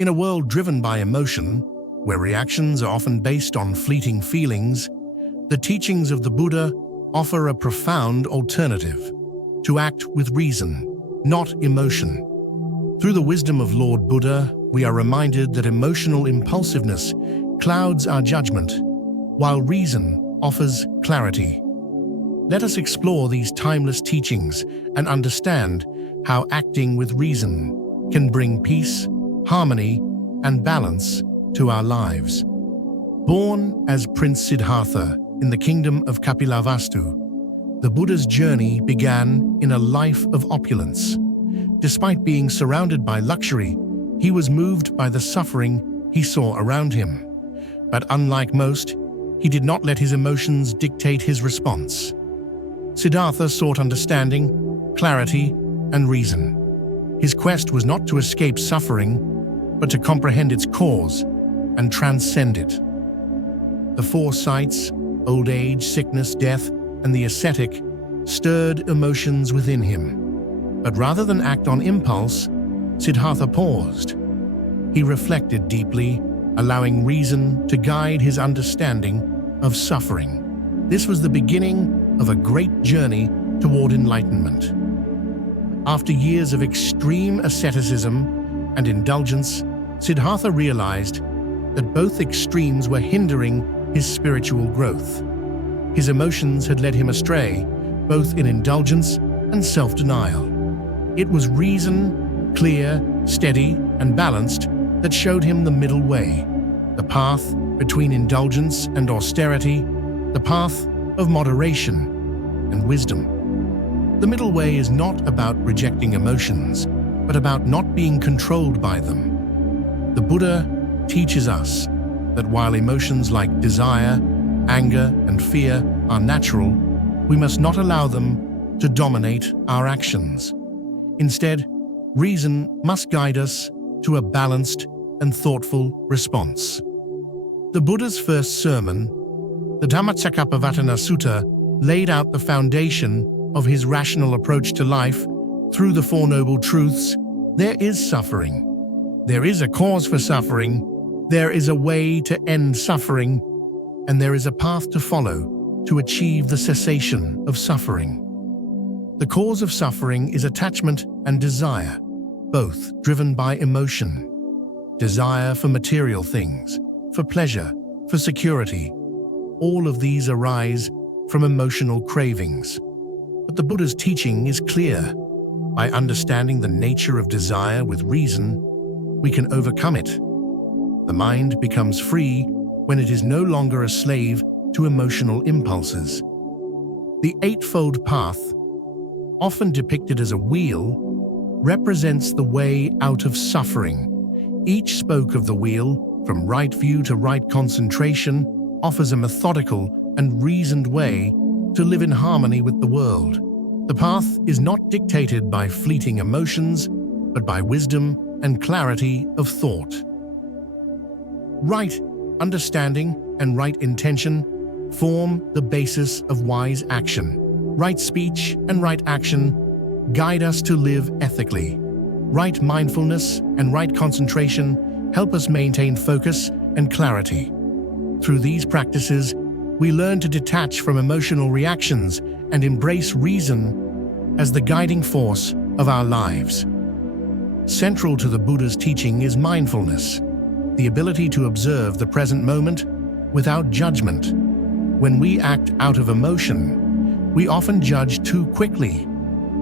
In a world driven by emotion, where reactions are often based on fleeting feelings, the teachings of the Buddha offer a profound alternative: to act with reason, not emotion. Through the wisdom of Lord Buddha, we are reminded that emotional impulsiveness clouds our judgment, while reason offers clarity. Let us explore these timeless teachings and understand how acting with reason can bring peace, harmony, and balance to our lives. Born as Prince Siddhartha in the kingdom of Kapilavastu, the Buddha's journey began in a life of opulence. Despite being surrounded by luxury, he was moved by the suffering he saw around him. But unlike most, he did not let his emotions dictate his response. Siddhartha sought understanding, clarity, and reason. His quest was not to escape suffering, but to comprehend its cause and transcend it. The four sights, old age, sickness, death, and the ascetic, stirred emotions within him. But rather than act on impulse, Siddhartha paused. He reflected deeply, allowing reason to guide his understanding of suffering. This was the beginning of a great journey toward enlightenment. After years of extreme asceticism and indulgence, Siddhartha realized that both extremes were hindering his spiritual growth. His emotions had led him astray, both in indulgence and self-denial. It was reason, clear, steady, and balanced, that showed him the middle way, the path between indulgence and austerity, the path of moderation and wisdom. The middle way is not about rejecting emotions, but about not being controlled by them. The Buddha teaches us that while emotions like desire, anger, and fear are natural, we must not allow them to dominate our actions. Instead, reason must guide us to a balanced and thoughtful response. The Buddha's first sermon, the Dhammacakkappavattana Sutta, laid out the foundation of his rational approach to life. Through the Four Noble Truths, there is suffering. There is a cause for suffering. There is a way to end suffering. And there is a path to follow to achieve the cessation of suffering. The cause of suffering is attachment and desire, both driven by emotion. Desire for material things, for pleasure, for security. All of these arise from emotional cravings. But the Buddha's teaching is clear. By understanding the nature of desire with reason, we can overcome it. The mind becomes free when it is no longer a slave to emotional impulses. The Eightfold Path, often depicted as a wheel, represents the way out of suffering. Each spoke of the wheel, from right view to right concentration, offers a methodical and reasoned way to live in harmony with the world. The path is not dictated by fleeting emotions, but by wisdom and clarity of thought. Right understanding and right intention form the basis of wise action. Right speech and right action guide us to live ethically. Right mindfulness and right concentration help us maintain focus and clarity. Through these practices, we learn to detach from emotional reactions and embrace reason as the guiding force of our lives. Central to the Buddha's teaching is mindfulness, the ability to observe the present moment without judgment. When we act out of emotion, we often judge too quickly,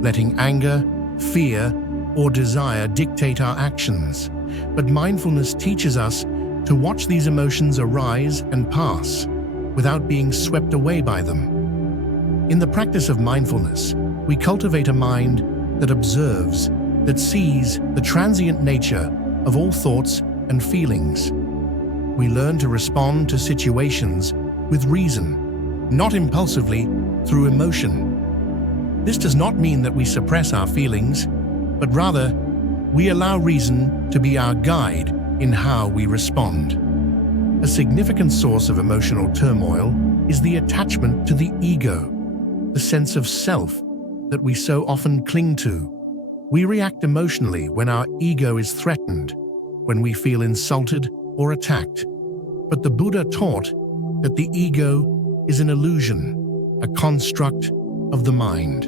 letting anger, fear, or desire dictate our actions. But mindfulness teaches us to watch these emotions arise and pass without being swept away by them. In the practice of mindfulness, we cultivate a mind that observes, that sees the transient nature of all thoughts and feelings. We learn to respond to situations with reason, not impulsively through emotion. This does not mean that we suppress our feelings, but rather, we allow reason to be our guide in how we respond. A significant source of emotional turmoil is the attachment to the ego, the sense of self that we so often cling to. We react emotionally when our ego is threatened, when we feel insulted or attacked. But the Buddha taught that the ego is an illusion, a construct of the mind.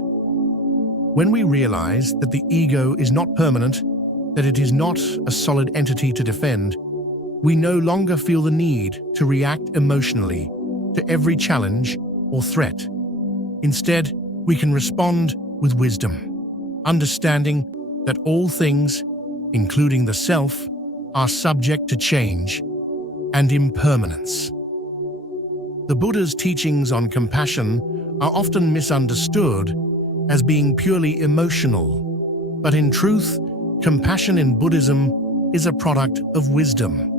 When we realize that the ego is not permanent, that it is not a solid entity to defend, we no longer feel the need to react emotionally to every challenge or threat. Instead, we can respond with wisdom, understanding that all things, including the self, are subject to change and impermanence. The Buddha's teachings on compassion are often misunderstood as being purely emotional, but in truth, compassion in Buddhism is a product of wisdom.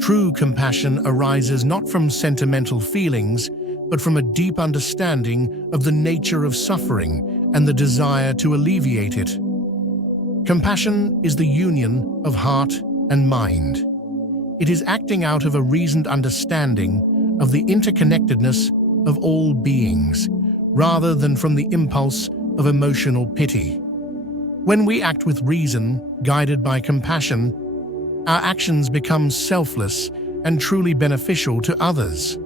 True compassion arises not from sentimental feelings, but from a deep understanding of the nature of suffering and the desire to alleviate it. Compassion is the union of heart and mind. It is acting out of a reasoned understanding of the interconnectedness of all beings, rather than from the impulse of emotional pity. When we act with reason, guided by compassion, our actions become selfless and truly beneficial to others.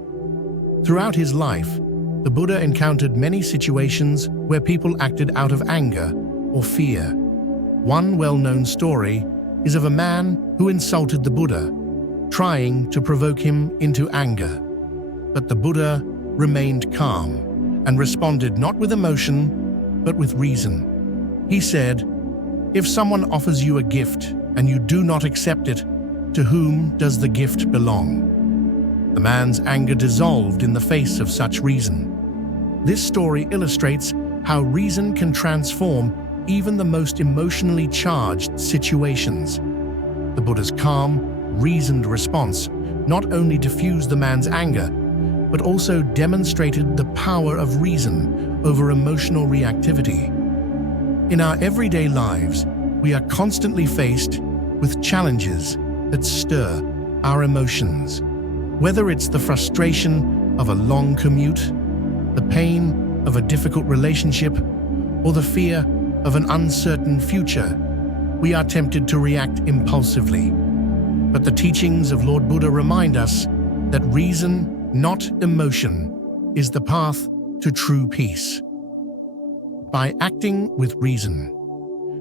Throughout his life, the Buddha encountered many situations where people acted out of anger or fear. One well-known story is of a man who insulted the Buddha, trying to provoke him into anger. But the Buddha remained calm and responded not with emotion, but with reason. He said, "If someone offers you a gift and you do not accept it, to whom does the gift belong?" The man's anger dissolved in the face of such reason. This story illustrates how reason can transform even the most emotionally charged situations. The Buddha's calm, reasoned response not only diffused the man's anger, but also demonstrated the power of reason over emotional reactivity. In our everyday lives, we are constantly faced with challenges that stir our emotions. Whether it's the frustration of a long commute, the pain of a difficult relationship, or the fear of an uncertain future, we are tempted to react impulsively. But the teachings of Lord Buddha remind us that reason, not emotion, is the path to true peace. By acting with reason,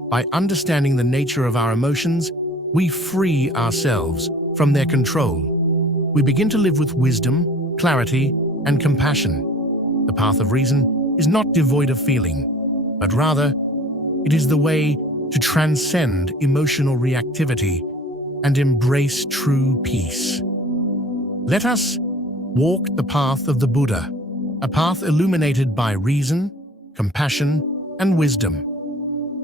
by understanding the nature of our emotions, we free ourselves from their control. We begin to live with wisdom, clarity, and compassion. The path of reason is not devoid of feeling, but rather, it is the way to transcend emotional reactivity and embrace true peace. Let us walk the path of the Buddha, a path illuminated by reason, compassion, and wisdom.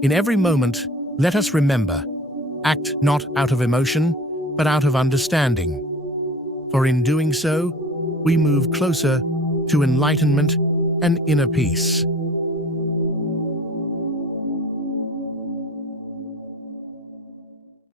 In every moment, let us remember, act not out of emotion, but out of understanding. For in doing so, we move closer to enlightenment and inner peace.